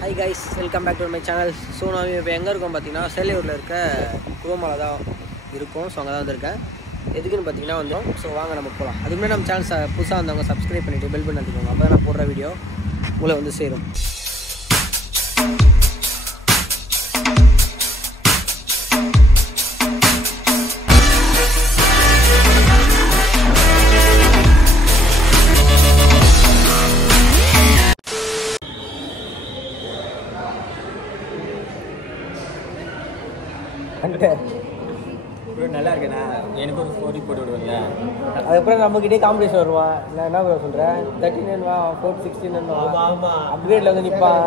Hi guys, welcome back to my channel. So நான் இப்போ எங்கே இருக்கோம் பார்த்தீங்கன்னா சேலையூரில் இருக்க குரோமாவில் தான் இருக்கும். ஸோ அங்கே தான் வந்திருக்கேன். எதுக்குன்னு பார்த்தீங்கன்னா வந்தோம். ஸோ வாங்க நம்ம போகலாம். அதுக்கு முன்னாடி நம்ம சேனல் புதுசாக வந்தவங்க சப்ஸ்கிரைப் பண்ணிவிட்டு பெல் பண்ணி வச்சுக்கோங்க. அப்போ தான் நான் போடுற வீடியோ உங்களை வந்து சேரும். நல்லா இருக்குண்ணா. எனக்கு ஒரு 4 போட்டு விடுவீங்களா? அதுக்கப்புறம் நம்மக்கிட்டே காம்படிஷன் வருவான். நான் என்ன சொல்கிறேன், 13 4 16 அப்கிரேடில் வந்து நிற்பான்.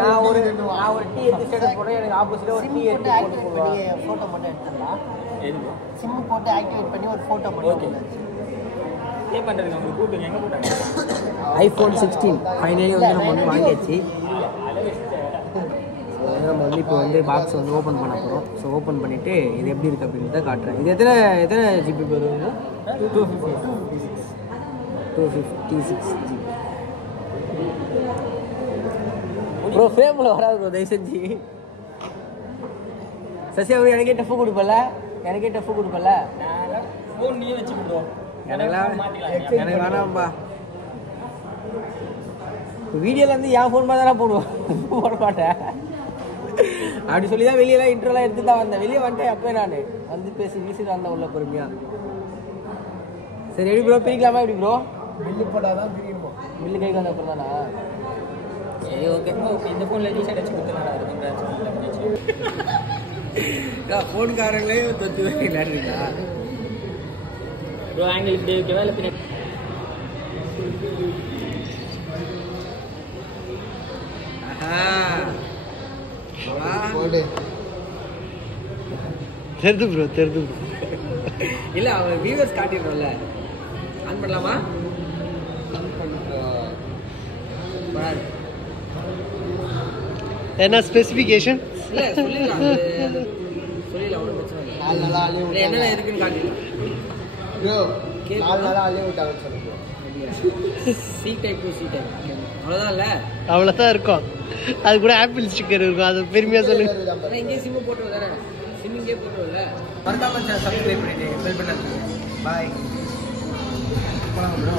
நான் ஒரு டீ எடுத்து ஸ்டேட்டஸ் போட்டேன். எனக்கு ஆப்போசிட்டாக ஒரு டீ எடுத்து போட்டு போடுவேன். ஃபோட்டோ மட்டும் எடுத்துடலாம். எதுக்கு சிம் போட்டு ஆக்டிவேட் பண்ணி ஒரு ஃபோட்டோ மட்டும் பே பண்ணுறதுக்கு உங்களுக்கு கூப்பிடுங்க. எங்கே போட்டாங்க? iPhone 16 ஃபைனலி வந்து நம்ம வந்து வாங்கியாச்சு. நம்ம வந்து இப்போ வந்து பாக்ஸ் வந்து ஓப்பன் பண்ண போகிறோம். ஸோ ஓப்பன் பண்ணிவிட்டு இது எப்படி இருக்குது அப்படின்றத காட்டுறேன். இது எத்தனை ஜிபி வருது? 256 ஜிபி. ப்ரோ ஃப்ரேமில் வராது ப்ரோ, தயவு செஞ்சு. சசி அவர் எனக்கே டஃப்பு கொடுப்பல. ஃபோன் நீ வச்சு விடுவோம். எனக்கு வேணாம்ப்பா. வீடியோவில் வந்து என் ஃபோன் மாதிரி தானே போட மாட்டேன். அப்படி சொல்லி தான் வெளியெல்லாம் இன்ட்ரோலாம் எடுத்து தான் வந்தேன். வெளியே வந்துட்டேன் அப்போ நான் வந்து வீசிட்டு வந்தேன் உள்ள பொறுமையாக. சரி எப்படி ப்ரோ பிரிக்கலாமா? எப்படி ப்ரோ பில்லு போட்டால் தான் பிரிக்கணும். பில்லு கைக்கு வந்த அப்புறம் தானா? சரி ஓகே. இந்த ஃபோனில் ரீசார்ஜ் அடிச்சு கொடுத்துலாம் ஃபோன்காரங்களே தொத்து விளையாடுறீங்களா? ப்ரோ ஆங்கிள் இப்படி ஓகேவா இல்லை பின்னாடி? தெரிது ப்ரோ. இல்லை அவன் வியூவர்ஸ் காட்டிடுறோம்ல. ஆன் பண்ணலாமா? என்ன ஸ்பெசிஃபிகேஷன்? இல்லை சொல்லிடலாம், ஒன்றும் பிரச்சனை இல்லை. என்னென்ன இருக்குன்னு காட்டிடலாம். C type to C type அவ்வளோதான் இல்லை? அவ்வளோதான் இருக்கும். அது கூட ஆப்பிள் ஸ்டிக்கர் இருக்கும். அது பெருமையாக சொல்லுங்க. இங்கே சிம்மு போட்டுருவோம் தானே? சிம் இங்கே போட்டுருவோம்ல. மறக்காம சேனல் சப்ஸ்கிரைப் பண்ணிட்டு பெல் பண்ணி பாய். போகலாம் ப்ரோ.